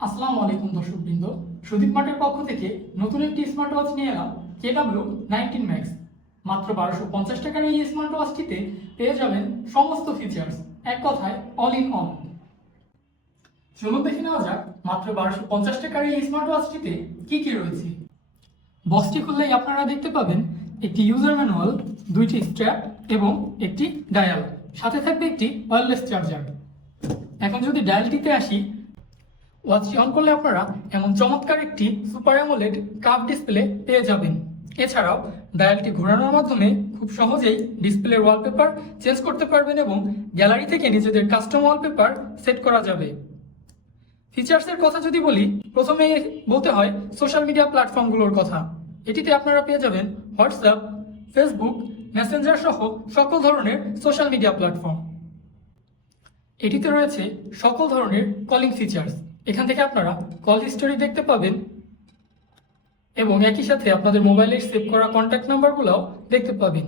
আসসালামু আলাইকুম দর্শকবৃন্দ, সুদীপ মার্টের পক্ষ থেকে নতুন একটি স্মার্ট ওয়াচ নিয়ে এলাম KW19 ম্যাক্স। মাত্র 1250 টাকার এই স্মার্ট ওয়াচটিতে পেয়ে যাবেন সমস্ত ফিচার্স, এক কথায় অল ইন অল। চলুন দেখে নেওয়া যাক মাত্র 1250 টাকার এই স্মার্ট ওয়াচটিতে কি কি রয়েছে। বক্সটি খুললেই আপনারা দেখতে পাবেন একটি ইউজার ম্যানুয়াল, দুইটি স্ট্র্যাপ এবং একটি ডায়াল, সাথে থাকবে একটি ওয়্যারলেস চার্জার। এখন যদি ডায়ালটিতে আসি, ওয়াচটি অন করলে আপনারা এমন চমৎকার একটি সুপার অ্যামোলেড কার্ভ ডিসপ্লে পেয়ে যাবেন। এছাড়াও ডায়ালটি ঘোরানোর মাধ্যমে খুব সহজেই ডিসপ্লের ওয়ালপেপার চেঞ্জ করতে পারবেন এবং গ্যালারি থেকে নিজেদের কাস্টম ওয়ালপেপার সেট করা যাবে। ফিচার্সের কথা যদি বলি, প্রথমে বলতে হয় সোশ্যাল মিডিয়া প্ল্যাটফর্মগুলোর কথা। এটিতে আপনারা পেয়ে যাবেন হোয়াটসঅ্যাপ, ফেসবুক, মেসেঞ্জার সহ সকল ধরনের সোশ্যাল মিডিয়া প্ল্যাটফর্ম। এটিতে রয়েছে সকল ধরনের কলিং ফিচার্স। এখান থেকে আপনারা কল হিস্টোরি দেখতে পাবেন এবং একই সাথে আপনাদের মোবাইলের সেভ করা কন্ট্যাক্ট নাম্বারগুলোও দেখতে পাবেন।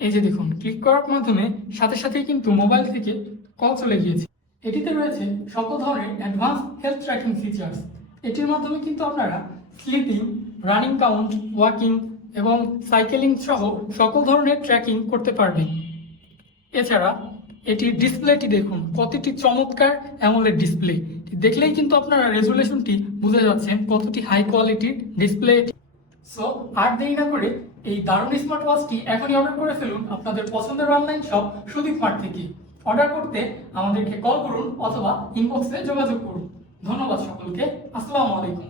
এই যে দেখুন, ক্লিক করার মাধ্যমে সাথে সাথেই কিন্তু মোবাইল থেকে কল চলে গিয়েছে। এটিতে রয়েছে সকল ধরনের অ্যাডভান্স হেলথ ট্র্যাকিং ফিচার্স। এটির মাধ্যমে কিন্তু আপনারা স্লিপিং, রানিং কাউন্ট, ওয়াকিং এবং সাইকেলিং সহ সকল ধরনের ট্র্যাকিং করতে পারবেন। এছাড়া এটির ডিসপ্লেটি দেখুন, কতটি চমৎকার অ্যামোলেড ডিসপ্লে। দেখলেই কিন্তু আপনারা রেজুলেশনটি বুঝে যাচ্ছেন কতটি হাই কোয়ালিটির ডিসপ্লে। সো আর দেরি না করে এই দারুণ স্মার্ট ওয়াচটি এখনই অর্ডার করে ফেলুন আপনাদের পছন্দের অনলাইন শপ সুদীপ মার্ট থেকে। অর্ডার করতে আমাদেরকে কল করুন অথবা ইনবক্সে যোগাযোগ করুন। ধন্যবাদ সকলকে। আসসালামু আলাইকুম।